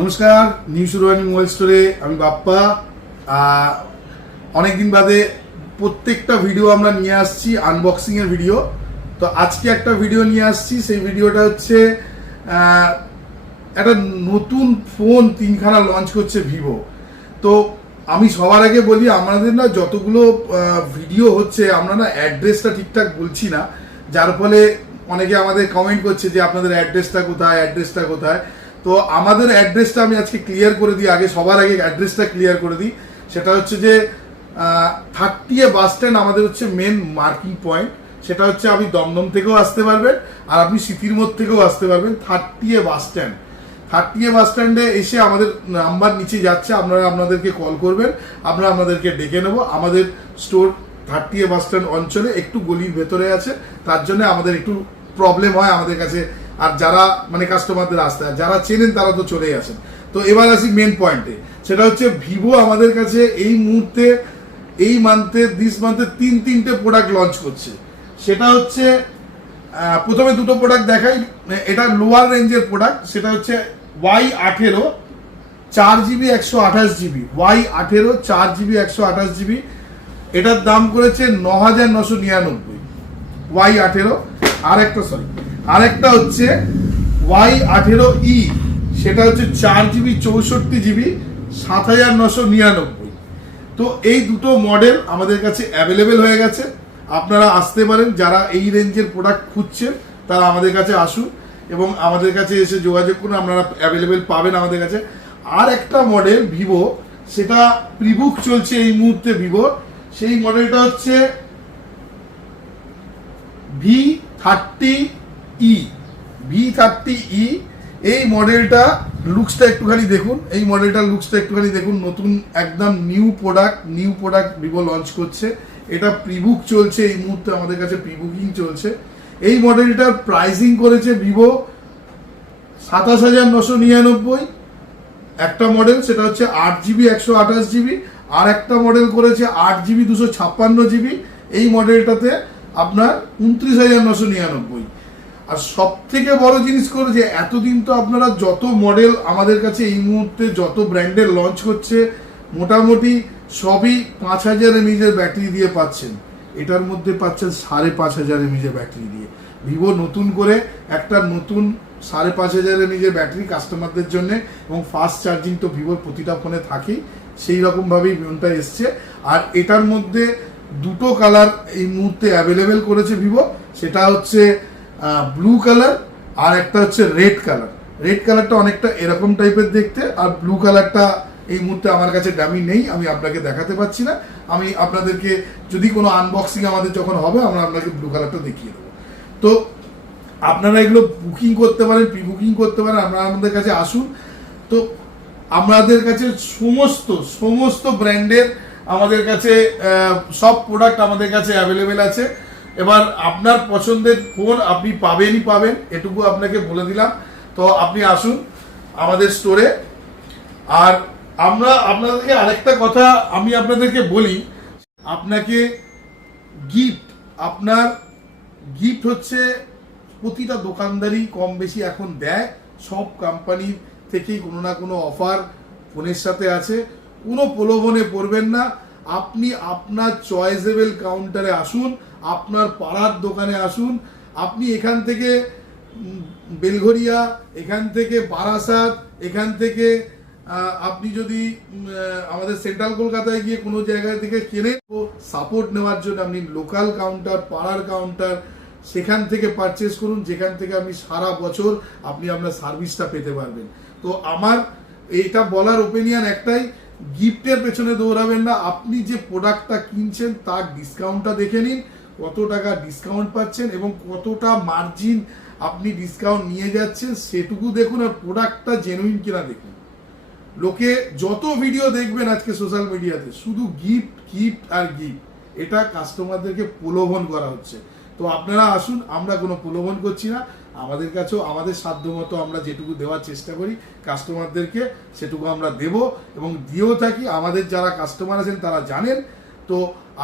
নমস্কার, new Surbani mobile স্টোরে আমি বাপ্পা। অনেকদিন বাদে প্রত্যেকটা ভিডিও আমরা নিয়ে আসছি আনবক্সিং এর ভিডিও। তো আজকে একটা ভিডিও নিয়ে আসছি, সেই ভিডিওটা হচ্ছে একটা নতুন ফোন তিনখানা লঞ্চ করছে ভিভো। তো আমি সবার আগে বলি, আমাদের না যতগুলো ভিডিও হচ্ছে আমরা না অ্যাড্রেসটা ঠিকঠাক বলছি না, যার ফলে অনেকে আমাদের কমেন্ট করছে যে আপনাদের অ্যাড্রেসটা কোথায়। তো আমাদের অ্যাড্রেসটা আমি আজকে ক্লিয়ার করে দিই, সবার আগে অ্যাড্রেসটা ক্লিয়ার করে দিই। সেটা হচ্ছে যে 30 বাস স্ট্যান্ড আমাদের হচ্ছে মেন মার্কিং পয়েন্ট। সেটা হচ্ছে আপনি দমদম থেকেও আসতে পারবেন আর আপনি সিটির মধ্যে থেকেও আসতে পারবেন। 30 বাস স্ট্যান্ডে এসে আমাদের নাম্বার নিচে যাচ্ছে, আপনারা আপনাদেরকে কল করবেন, আমরা আপনাদেরকে ডেকে নেব। আমাদের স্টোর 30 বাস স্ট্যান্ড অঞ্চলে একটু গলির ভেতরে আছে, তার জন্য আমাদের একটু প্রবলেম হয় আমাদের কাছে। আর যারা মানে কাস্টমারদের আসতে হয়, যারা চেনেন তারা তো চলেই আসেন। তো এবার আসি মেন পয়েন্টে, সেটা হচ্ছে ভিভো আমাদের কাছে এই মুহূর্তে এই দিস মান্থে তিনটে প্রোডাক্ট লঞ্চ করছে। সেটা হচ্ছে প্রথমে দুটো প্রোডাক্ট দেখাই, এটা লোয়ার রেঞ্জের প্রোডাক্ট। সেটা হচ্ছে Y18 4GB 128GB, Y18 4GB 128GB। এটার দাম করেছে 9,999 Y18। আরেকটা হচ্ছে Y18E, সেটা হচ্ছে 4GB 64GB 7,999। তো এই দুটো মডেল আমাদের কাছে অ্যাভেলেবেল হয়ে গেছে, আপনারা আসতে পারেন। যারা এই রেঞ্জের প্রোডাক্ট খুঁজছেন তারা আমাদের কাছে আসুন এবং আমাদের কাছে এসে যোগাযোগ করুন, আপনারা অ্যাভেলেবেল পাবেন আমাদের কাছে। আর একটা মডেল ভিভো, সেটা প্রিবুক চলছে এই মুহূর্তে ভিভো, সেই মডেলটা হচ্ছে V30E। এই মডেলটা লুকসটা একটুখানি দেখুন, নতুন একদম নিউ প্রোডাক্ট ভিভো লঞ্চ করছে। এটা প্রিবুক চলছে এই মুহূর্তে, আমাদের কাছে প্রিবুকিং চলছে। এই মডেলটার প্রাইসিং করেছে ভিভো 27,999 একটা মডেল, সেটা হচ্ছে 8GB 128GB। আর একটা মডেল করেছে 8GB 256GB। এই মডেলটাতে আপনার 29,999। আর সব থেকে বড় জিনিস করে যে এতদিন তো আপনারা যত মডেল আমাদের কাছে এই মুহূর্তে যত ব্র্যান্ডের লঞ্চ করছে মোটামুটি সবই 5,000 mAh ব্যাটারি দিয়ে পাচ্ছেন, এটার মধ্যে পাচ্ছেন 5,500 mAh ব্যাটারি দিয়ে। ভিভো নতুন করে একটা নতুন 5,500 mAh ব্যাটারি কাস্টমারদের জন্য, এবং ফাস্ট চার্জিং তো ভিভোর প্রতিটা ফোনে থাকেই, সেই রকমভাবেই ফোনটা এসছে। আর এটার মধ্যে দুটো কালার এই মুহূর্তে অ্যাভেলেবেল করেছে ভিভো, সেটা হচ্ছে ব্লু কালার আর একটা হচ্ছে রেড কালারটা অনেকটা এরকম টাইপের দেখতে, আর ব্লু কালারটা এই মুহূর্তে আমার কাছে দামি নেই, আমি আপনাকে দেখাতে পাচ্ছি না। আমি আপনাদেরকে যদি কোনো আনবক্সিং আমাদের যখন হবে আমরা আপনাকে ব্লু কালারটা দেখিয়ে দেবো। তো আপনারা এগুলো বুকিং করতে পারেন, প্রি বুকিং করতে পারেন, আপনারা আমাদের কাছে আসুন। তো আমাদের কাছে সমস্ত ব্র্যান্ডের আমাদের কাছে সব প্রোডাক্ট আমাদের কাছে অ্যাভেলেবেল আছে। এবার আপনার পছন্দের ফোন আপনি পাবেন, এটুকু আপনাকে বলে দিলাম। তো আপনি আসুন আমাদের স্টোরে। আর আমরা আপনাদেরকে আরেকটা কথা আমি আপনাদেরকে বলি, আপনাকে আপনার গিফট হচ্ছে প্রতিটা দোকানদারই কম বেশি এখন দেয়, সব কোম্পানির থেকেই কোনো না কোনো অফার ফোনের সাথে আছে। কোনো প্রলোভনে পড়বেন না, আপনি আপনার চয়েসেবল কাউন্টারে আসুন, আপনার পাড়ার দোকানে আসুন। আপনি এখান থেকে বেলঘরিয়া, এখান থেকে বারাসাত, এখান থেকে আপনি যদি আমাদের সেন্ট্রাল কলকাতায় গিয়ে কোনো জায়গা থেকে কেনেন, সাপোর্ট নেওয়ার জন্য আপনি লোকাল কাউন্টার, পাড়ার কাউন্টার, সেখান থেকে পারচেস করুন, যেখান থেকে আপনি সারা বছর আপনি আপনার সার্ভিসটা পেতে পারবেন। তো আমার এইটা বলার ওপিনিয়ন একটাই, গিফটের পেছনে দৌড়াবেন না, আপনি যে প্রোডাক্টটা কিনছেন তার ডিসকাউন্টটা দেখে নিন, কত টাকা ডিসকাউন্ট পাচ্ছেন এবং কতটা মার্জিন আপনি ডিসকাউন্ট নিয়ে যাচ্ছেন সেটুকু দেখুন, আর প্রোডাক্টটা জেনুইন কিনা দেখুন। লোকে যত ভিডিও দেখবেন আজকে সোশ্যাল মিডিয়াতে শুধু গিফট, এটা কাস্টমারদেরকে প্রলোভন করা হচ্ছে। তো আপনারা আসুন, আমরা কোনো প্রলোভন করছি না, আমাদের কাছেও আমাদের সাধ্য মতো আমরা যেটুকু দেওয়ার চেষ্টা করি কাস্টমারদেরকে সেটুকু আমরা দেব এবং দিয়েও থাকি। আমাদের যারা কাস্টমার আছেন তারা জানেন। তো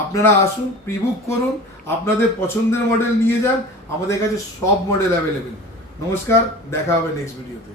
আপনারা আসুন, প্রিবুক করুন, আপনাদের পছন্দের মডেল নিয়ে যান, আমাদের কাছে সব মডেল অ্যাভেলেবেল। নমস্কার, দেখা হবে নেক্সট ভিডিওতে।